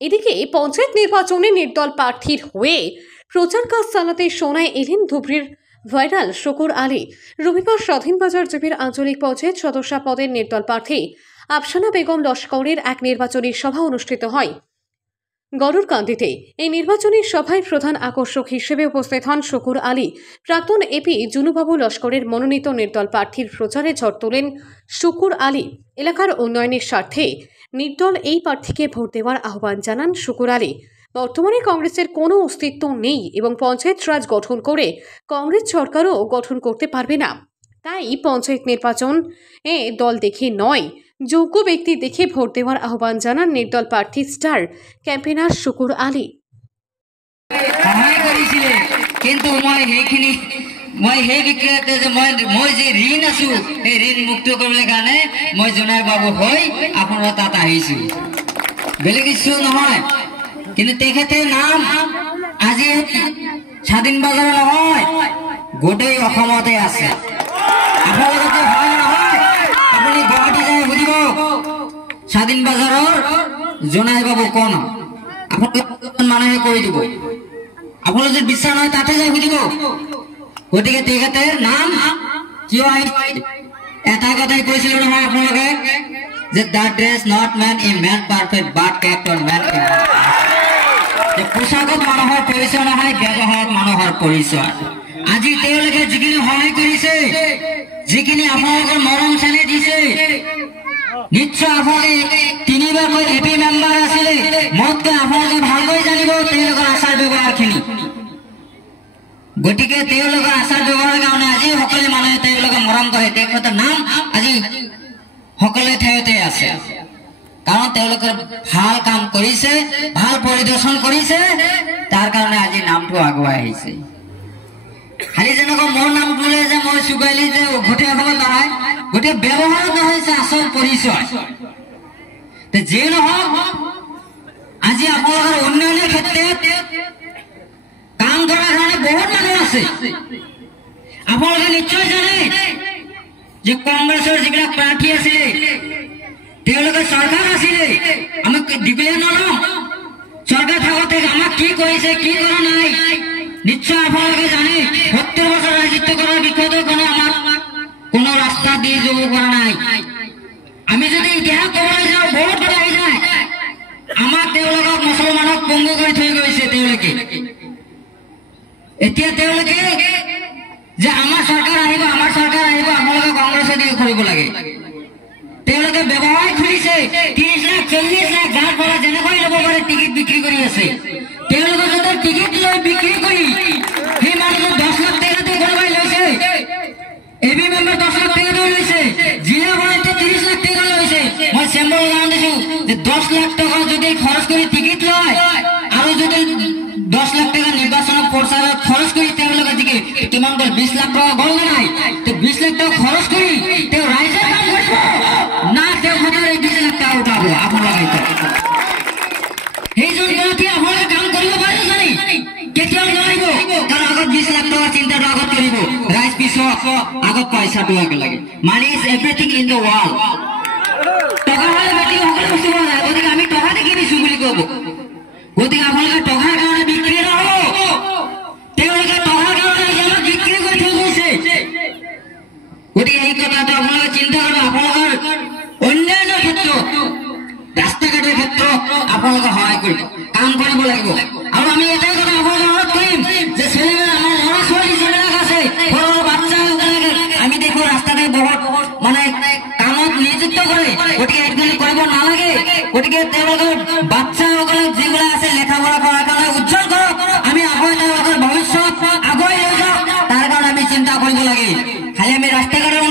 এদিকে পঞ্চায়েত নির্বাচনে নির্দল প্রার্থীর হয়ে প্রচার কাজ চালাতে সোনায় এলেন ধুবড়ীর ভাইরাল শুকুর আলী। রবিবার স্বাধীনবাজার জিপির আঞ্চলিক পঞ্চায়েত সদস্য পদের নির্দল প্রার্থী আফসানা বেগম লস্করের এক নির্বাচনী সভা অনুষ্ঠিত হয় গরুরকান্দিতে। এই নির্বাচনী সভায় প্রধান আকর্ষক হিসেবে উপস্থিত হন শুকুর আলী। প্রাক্তন এপি জুনুবাবু লস্করের মনোনীত নির্দল প্রার্থীর প্রচারে ঝড় তোলেন শুকুর আলী। এলাকার উন্নয়নের স্বার্থে নির্দল এই প্রার্থীকে ভোট দেওয়ার আহ্বান জানান শুকুর আলী। বর্তমানে কংগ্রেসের কোনো অস্তিত্ব নেই এবং পঞ্চায়েত রাজ গঠন করে কংগ্রেস সরকারও গঠন করতে পারবে না। তাই পঞ্চায়েত নির্বাচন দল দেখে নয়, যোগ্য ব্যক্তি দেখে ভোট দেওয়ার আহ্বান জানান নির্দল প্রার্থী স্টার ক্যাম্পেনার শুকুর আলী। কিন্তু মই সেই বিক্রিয়াতে যে মই যে ঋণ আছো সেই ঋণ মুক্ত কৰিবলৈ কাৰণে মই জনাই বাবু হৈ আপোনাৰ তাত আহিছো, বেলেগ কিছু নহয়। কিন্তু তেখেতে নাম আজি স্বাধীন বাজাৰ নহয়, গোটেই অসমতে আছে। আপোনালোকে হয় নহয়, আপুনি গুৱাহাটী যাই সুধিব স্বাধীন বাজাৰৰ জনাই বাবু কোন, আপোনালোকে মানুহে কৈ দিব। আপোনালোকে যদি বিশ্বাস নহয় তাতে যাই সুধিব। গতিকে তেখেতৰ নাম কিয় এটা কথাই কৈছিল নহয় আপোনালোকে যে that dress not make a man perfect but character make a man. পোচাকত মানুহৰ পৰিচয় নহয়, ব্যৱহাৰত মানুহৰ পৰিচয়। আজি তেওঁলোকে যিখিনি সহায় কৰিছে, যিখিনি আপোনালোকৰ মৰম চেনেহ দিছে, নিশ্চয় আপোনালোকে তিনিবাৰকৈ এপি মেম্বাৰ আছিলে, মোতকৈ আপোনালোকে ভালকৈ জানিব তেওঁলোকৰ আচাৰ ব্যৱহাৰখিনি। গতিকে তেওঁলোকৰ আচাৰ ব্যৱহাৰৰ কাৰণে আজি সকলো মানুহে তেওঁলোকে মৰম কৰে। তেখেতৰ নাম আজি সকলো ঠাইতে আছে, কাৰণ তেওঁলোকে ভাল কাম কৰিছে, ভাল পৰিদৰ্শন কৰিছে, তাৰ কাৰণে আজি নামটো আগুৱাই আহিছে। খালি যেনেকৈ মোৰ নাম বোলে যে মই চুগাইলি যে গোটেই অসমত নহয়, গোটেই ব্যৱহাৰত নহৈছে আচল পৰিচয়। যি নহওক আজি আপোনালোকৰ উন্নয়নৰ ক্ষেত্ৰত কাম কৰাৰ কাৰণে বহুত মানুহ আছে। আপোনালোকে নিশ্চয় জানে যে কংগ্ৰেছৰ যিবিলাক প্ৰাৰ্থী আছিলে তেওঁলোকে চৰকাৰ আছিলে, আমাক দিবলৈ নলওঁ। চৰকাৰ থাকোঁতে আমাক কি কৰিছে কি কৰা নাই নিশ্চয় আপোনালোকে জানে। 70 বছৰ ৰাজত্ব কৰাৰ বিষয়তো আমাক কোনো ৰাস্তা দি যাব পৰা নাই। আমি যদি ইতিহাস ক'বলৈ যাওঁ বহুত কথা আহি যায়। আমাক তেওঁলোকক মুছলমানক পংগু কৰি থৈ গৈছে তেওঁলোকে। এতিয়া তেওঁলোকে যে আমাৰ চৰকাৰ আহিব আপোনালোকে কংগ্ৰেছে দি কৰিব লাগে। তেওঁলোকে ব্যৱসায় খুলিছে, 30 লাখ 40 লাখ যাৰ পৰা যেনেকৈ ল'ব পাৰে টিকট বিক্ৰী কৰি আছে। তেওঁলোকে যদি টিকট লৈ বিক্ৰী কৰি সেই মানুহটো 10 লাখ টকাতে কোনোবাই লৈছে, এবি মেম্বাৰ 10 লাখ টকা লৈছে, জিলা বৰাইতে 30 লাখ টকা লৈছে। মই চেম্বাৰ উদাহৰণ দিছো যে 10 লাখ টকা যদি খৰচ কৰি টিকট লয় আৰু যদি 10 লাখ টকা নিৰ্বাচনৰ প্ৰচাৰত খৰচ কৰি তেওঁলোকে জিকে কিমান গ'ল, 20 লাখ টকা গ'ল নাই? তো 20 লাখ টকা খৰচ কৰি তেওঁ ৰাইজে কাম কৰিব না, তেওঁ সদায় 20 লাখ টকা উঠাব। আপোনালোকে সেইজন প্ৰাৰ্থী আপোনালোকে কাম কৰিব পাৰিব জানি কেতিয়াও নোৱাৰিব, কাৰণ আগত 20 লাখ টকা চিন্তাটো আগত কৰিব, ৰাইজ পিছত আগত পইচাটো লাগে। Money is everything in the world. টকা হ'লে বাকী সকলো বস্তু পোৱা যায়। গতিকে আমি টকা দি কিনিছো বুলি ক'ব। গতিকে আপোনালোকে টকাৰ কাৰণে বিক্ৰী নহ'ব। তেওঁলোকে টকাৰ কাৰণে ইয়াত বিক্ৰী কৰি থৈ গৈছে। গতিকে এই কথাটো আপোনালোকে চিন্তা কৰিব। আপোনালোকৰ উন্নয়নৰ ক্ষেত্ৰত, ৰাস্তা ঘাটৰ ক্ষেত্ৰত আপোনালোকে সহায় কৰিব, কাম কৰিব লাগিব। আৰু আমি এটাই কথা আপোনালোকে অনুৰোধ কৰিম যে ছেলেমেন আমাৰ ল'ৰা ছোৱালী যিবিলাক আছে, সৰু বাচ্চাবিলাকে আমি দেখো ৰাস্তাতে বহুত মানে কামত নিযুক্ত কৰে। গতিকে এইখিনি কৰিব নালাগে। গতিকে তেওঁলোকৰ বাচ্চাসকলক যিবিলাক আছে লেখা পঢ়া কৰাৰ কাৰণে উজ্জ্বল কৰক। আমি আগুৱাই তেওঁলোকৰ ভৱিষ্যত আগুৱাই লৈ যাওঁ, তাৰ কাৰণে আমি চিন্তা কৰিব লাগে। খালি আমি ৰাস্তা ঘাটৰ